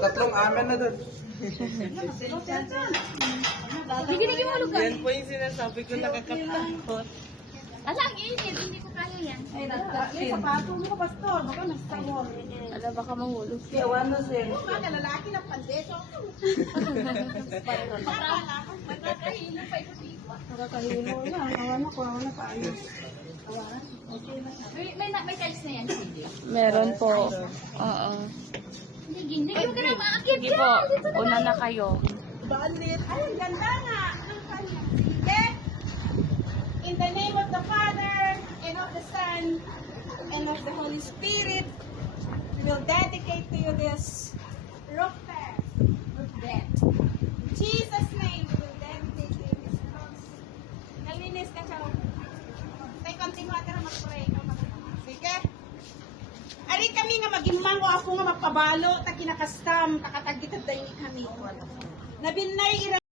Tatlong amen na doon. Bigyan mo lugar. Yan po yung sinasabi ko nakakatakot. Ala, ang init. Hindi ko kaya yan. Ay, sapato mo, pastor. Baka nagtawag. Ala, baka mahulog. Yawan na siya. Mga lalaki ng pandeto. Magkakahilo pa ito dito. Nakakahilo yan. Awan ako, awan na paayos. May tiles na yan, CD. Meron po. Oo. Hindi ko ka na maakit Sige po, una na kayo. Balit. Ay, ang ganda nga. Ang kanya. Sige. In the name of the Father, and of the Son, and of the Holy Spirit, we will dedicate to you this roof deck. In Jesus' name, we will dedicate to you this roof. Nalinis ka siya. Tay, konting water na mag-pray. Sige. Ari kami nga magimang o ako nga magpabalo, ta kinakastam, takatagitad dahi kami. Nabinay